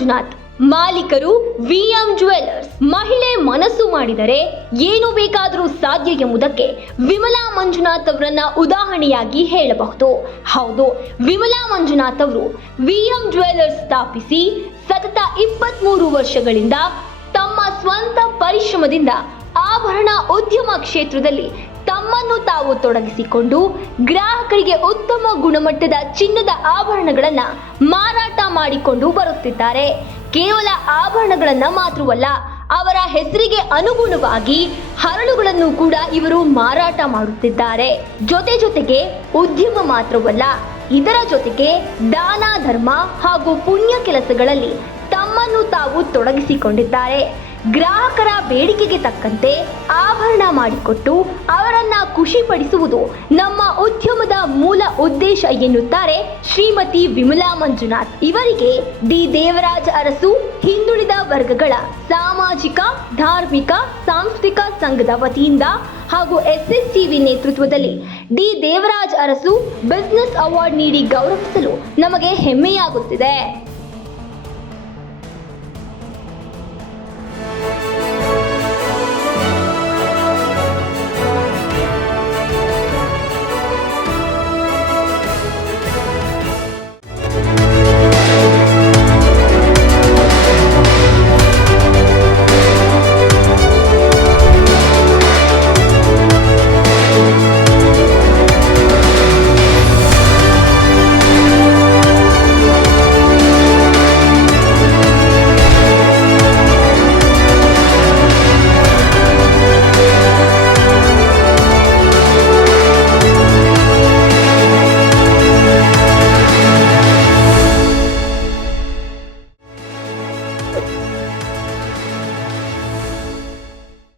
ಮಂಜುನಾಥ್, ಮಾಲೀಕರು VM jewellers. ಮಹಿಳೆ ಮನಸ್ಸು ಮಾಡಿದರೆ ಏನು ಬೇಕಾದರೂ ಸಾಧ್ಯ ಎಂಬುದಕ್ಕೆ ವಿಮಲಾ ಮಂಜುನಾಥ್ ಅವರನ್ನ ಉದಾಹರಣೆಯಾಗಿ ಹೇಳಬಹುದು. ಹೌದು, ವಿಮಲಾ ಮಂಜುನಾಥ್ ಅವರು ವಿಎಂ ಜ್ಯುವೆಲ್ಲರ್ಸ್ ಸ್ಥಾಪಿಸಿ ಸತತ 23 ವರ್ಷಗಳಿಂದ ತಮ್ಮ ಸ್ವಂತ ಪರಿಶ್ರಮದಿಂದ ಆಭರಣ ಉದ್ಯಮ ಕ್ಷೇತ್ರದಲ್ಲಿ ತಮ್ಮನ್ನು ತಾವು ತೊಡಗಿಸಿಕೊಂಡು ಗ್ರಾಹಕರಿಗೆ ಉತ್ತಮ ಗುಣಮಟ್ಟದ ಚಿನ್ನದ ಆಭರಣಗಳನ್ನು ಮಾರಾಟ ಮಾಡಿಕೊಂಡು ಬರುತ್ತಿದ್ದಾರೆ. ಕೇವಲ ಆಭರಣಗಳನ್ನ ಮಾತ್ರವಲ್ಲ, ಅವರ ಹೆಸರಿಗೆ ಅನುಗುಣವಾಗಿ ಹರಳುಗಳನ್ನು ಕೂಡ ಇವರು ಮಾರಾಟ ಮಾಡುತ್ತಿದ್ದಾರೆ. ಜೊತೆಗೆ ಉದ್ಯಮ ಮಾತ್ರವಲ್ಲ, ಇದರ ಜೊತೆಗೆ ದಾನ ಧರ್ಮ ಹಾಗೂ ಪುಣ್ಯ ಕೆಲಸಗಳಲ್ಲಿ ತಮ್ಮನ್ನು ತಾವು ತೊಡಗಿಸಿಕೊಂಡಿದ್ದಾರೆ. ಗ್ರಾಹಕರ ಬೇಡಿಕೆಗೆ ತಕ್ಕಂತೆ ಆಭರಣ ಮಾಡಿಕೊಟ್ಟು ಅವರನ್ನ ಖುಷಿಪಡಿಸುವುದು ನಮ್ಮ ಉದ್ಯಮದ ಮೂಲ ಉದ್ದೇಶ ಎನ್ನುತ್ತಾರೆ ಶ್ರೀಮತಿ ವಿಮಲಾ ಮಂಜುನಾಥ್. ಇವರಿಗೆ ಡಿ ದೇವರಾಜ್ ಅರಸು ಹಿಂದುಳಿದ ವರ್ಗಗಳ ಸಾಮಾಜಿಕ, ಧಾರ್ಮಿಕ, ಸಾಂಸ್ಕೃತಿಕ ಸಂಘದ ವತಿಯಿಂದ ಹಾಗೂ SSTV ನೇತೃತ್ವದಲ್ಲಿ D Devaraj Urs business award ನೀಡಿ ಗೌರವಿಸಲು ನಮಗೆ ಹೆಮ್ಮೆಯಾಗುತ್ತಿದೆ.